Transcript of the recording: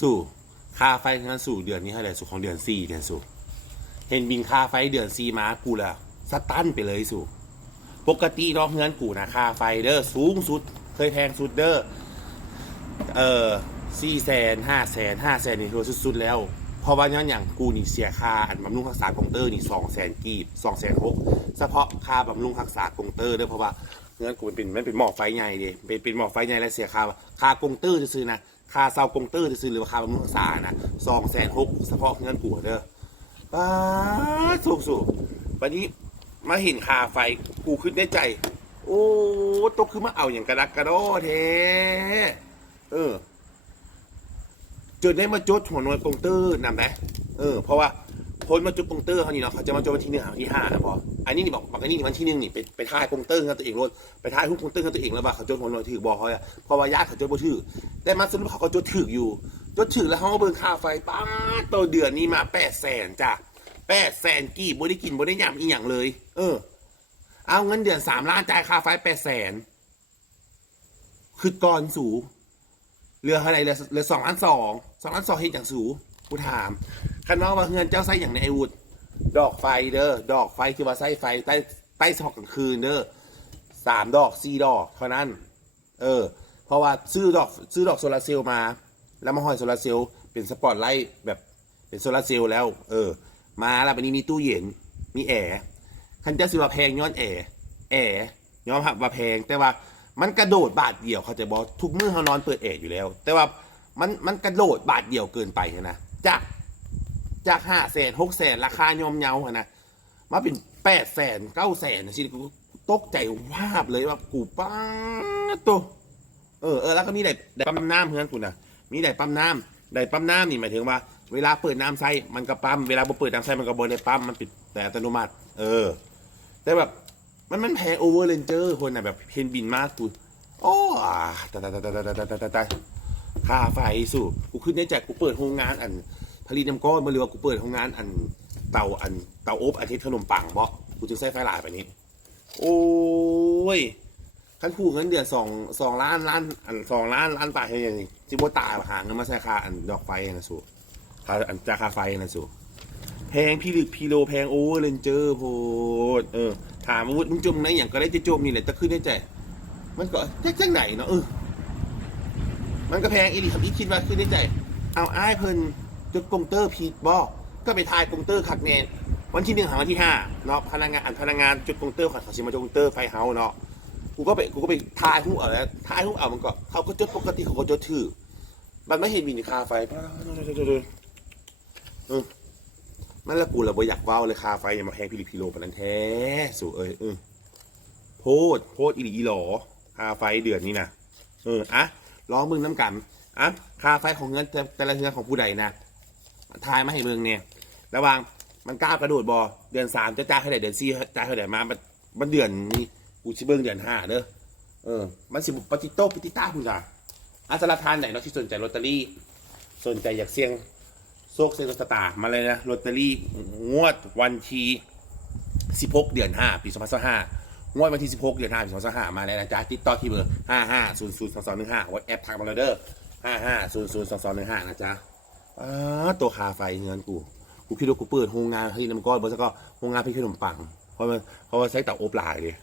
สู่ค่าไฟงานสู่เดือนนี้เท่าไหร่สู่ของเดือน4เดือนสู่เห็นบินค่าไฟเดือน4มากูละสตันไปเลยสู่ปกติรอบเงินกูนะค่าไฟเด้อสูงสุดเคยแพงสุดเด้อ400,000 500,000นี่คือสุดๆแล้วเพราะว่าย้อนอย่างกูนี่เสียค่าอันบำรุงรักษากงเตอร์นี่200,000 กีบ260,000เฉพาะค่าบำรุงรักษากงเตอร์เด้อเพราะว่าเงินกูมันเป็นหม้อไฟใหญ่ดิเป็นหม้อไฟใหญ่แล้วเสียค่ากงเตอร์จะซื้อนะค่าเซากงเตอร์จะซื้อหรือว่าค่าบำรุงรักษานะ260,000เฉพาะเงินกูเด้อป้าสู้วันนี้มาเห็นค่าไฟกูขึ้นได้ใจโอ้ตกคือมาเอาอย่างกระดักกระโดดเทจนได้มาจดหัวหน่วยกงเตอร์นำไหมเพราะว่าคนมาจุดกงเตอร์เขานี่เนาะเขาจะมาจุดวันที่1ที่5นะพออันนี้นี่บอกอันนี้นี่วันที่1นี่ไปท่ายกงเตอร์กันตัวเองรถไปท่ายหุ้นกงเตอร์กันตัวเองแล้วว่าเขาจุดหัวหน่วยถือบอกเขาเพราะว่าญาติเขาจุดบ่ถือแต่มาสรุปเขาก็จุดถืออยู่จุดถือแล้วเขาเบิ่งค่าไฟป้าตัวเดือนนี้มา800,000จ้ะ800,000กี่บ่ได้กินบ่ได้ยำอีหยังเลยเอาเงินเดือน3 ล้านจ่ายค่าไฟ800,000คือก่อนสูเรืออะไรเรือ2,200,000เห็นอย่างสูกูถามคันว่าเงินเจ้าไส้อย่างในไอวุฒดอกไฟเด้อดอกไฟคือว่าไส้ไฟใต้ซอกกลางคืนเด้อ3 ดอก4 ดอกเท่านั้นเพราะว่าซื้อดอกโซลาเซลล์มาแล้วมาห้อยโซลาเซลล์เป็นสปอตไลท์แบบเป็นโซลาเซลล์แล้วมาแล้ววันนี้มีตู้เย็นมีแอร์คันเจ้าสิว่าแพงย้อนแอร์ย้อนหักว่าแพงแต่ว่ามันกระโดดบาทเดียวเขาจะบอกทุกมื้อเขานอนเปิดแอร์อยู่แล้วแต่ว่ามันกระโดดบาทเดียวเกินไปนะจาก500,000 600,000ราคายอมเยานะมาเป็น800,000 900,000นะสิกูตกใจวาบเลยว่ากูป้าตัวแล้วก็มีได้ปั๊มน้ำเพื่อนกูนะมีได้ปั๊มน้ำนี่หมายถึงว่าเวลาเปิดน้ำใส่มันก็ปั๊มเวลาบ่เปิดน้ำใส่มันก็บ่ได้ปั๊มมันปิดแต่อัตโนมัติแต่แบบมันแพงโอเวอร์เรนเจอร์คนน่ะแบบเพนบินมากกูโอ้ตายค่าไฟสู้กูขึ้นได้จากกูเปิดโรงงานอันผลิตน้ำก้อนมาเรือว่ากูเปิดโรงงานอันเตาอบอาทิตย์ขนมปังบ่กูจึงใช้ไฟหลายแบบนี้โอ้ยขั้นผูกเงินเดือน2 ล้านอัน2 ล้านบาทเท่านี้จิโบตายหาเงินมาใช้ค่าอันดอกไฟนะสู้ค่าอันจากค่าไฟนะสู้แพงพี่โลแพงโอเวอร์เรนเจอร์โพดถามว่ามึงจมในอย่างก็ได้จะจมนี่แหละจะขึ้นได้ใจมันก็แจ้งไหนเนาะมันก็แพงอีหลีครับอีคิดว่าขึ้นได้ใจเอาอ้ายเพิ่นจุดกงเตอร์พีทบอกก็ไปทายกงเตอร์ขัดแนนวันที่1หาวันที่5เนาะพนักงานจุดกงเตอร์ขัดเขาชิมาจุดกงเตอร์ไฟเฮาเนาะกูก็ไปทายหุ้เอาแล้วทายหุ้เอามันก็เขาก็จดปกติเขาก็จดถือมันไม่เห็นมีค่าไฟมันละกูละบ่อยากว้าวเลยค่าไฟอย่ามาแพงพี่โลปานนั้นแท้สู่โพดอีหลีอีหลอค่าไฟเดือนนี้นะร้องมึงน้ำกันค่าไฟของเงินแต่ละเงินของผู้ใดนะทายมาให้เมืองเนี่ยระวังมันก้าวกระโดดบอเดือน3จะจ่ายเท่าไหร่เดือน4จ่ายเท่าไหร่มันเดือนนี้กูชิเบิ้งเดือน5เด้อมันสิบปฏิโต้ปฏิต้าคุณจ้ะสารทานไหนเนาะที่สนใจลอตเตอรี่สนใจอยากเสี่ยงโชคเสี่ยงสตาร์มาเลยนะลอตเตอรี่งวดวันที่16 เดือน 5 ปี2025งวดวันที่16 เดือน 5 ปี2025มาแล้วนะจ๊ะติดต่อที่เบอร์55002215วัดแอปทางบอลเดอร์55002215นะจ๊ะตัวคาไฟเงินกูคิดว่ากูเปิดโรงงานให้น้ำก้อนบนแล้วก็โรงงานพี่ขนมปังเพราะว่าใช้เตาอบลายเลย